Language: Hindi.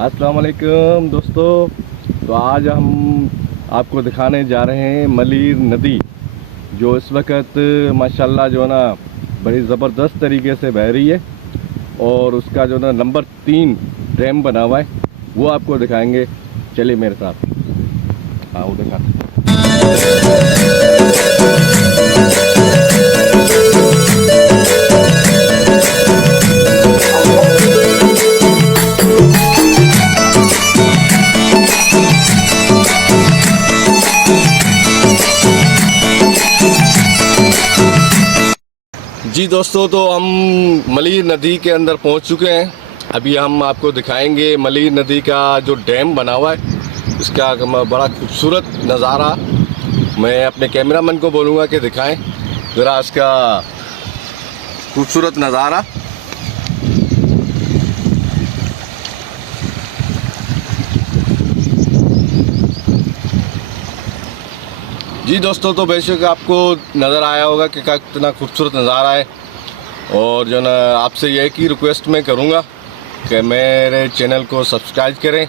अस्सलाम वालेकुम दोस्तों। तो आज हम आपको दिखाने जा रहे हैं मलीर नदी, जो इस वक्त माशाल्लाह जो है ना बड़ी ज़बरदस्त तरीके से बह रही है। और उसका जो ना नंबर 3 डैम बना हुआ है, वो आपको दिखाएंगे। चलिए मेरे साथ। हाँ, वो दिखा। जी दोस्तों, तो हम मलीर नदी के अंदर पहुंच चुके हैं। अभी हम आपको दिखाएंगे मलीर नदी का जो डैम बना हुआ है, इसका बड़ा खूबसूरत नज़ारा। मैं अपने कैमरामैन को बोलूँगा कि दिखाएं ज़रा इसका खूबसूरत नज़ारा। जी दोस्तों, तो बेशक आपको नज़र आया होगा कि कितना खूबसूरत नज़ारा है। और जो ना आपसे यह की रिक्वेस्ट मैं करूँगा कि मेरे चैनल को सब्सक्राइब करें।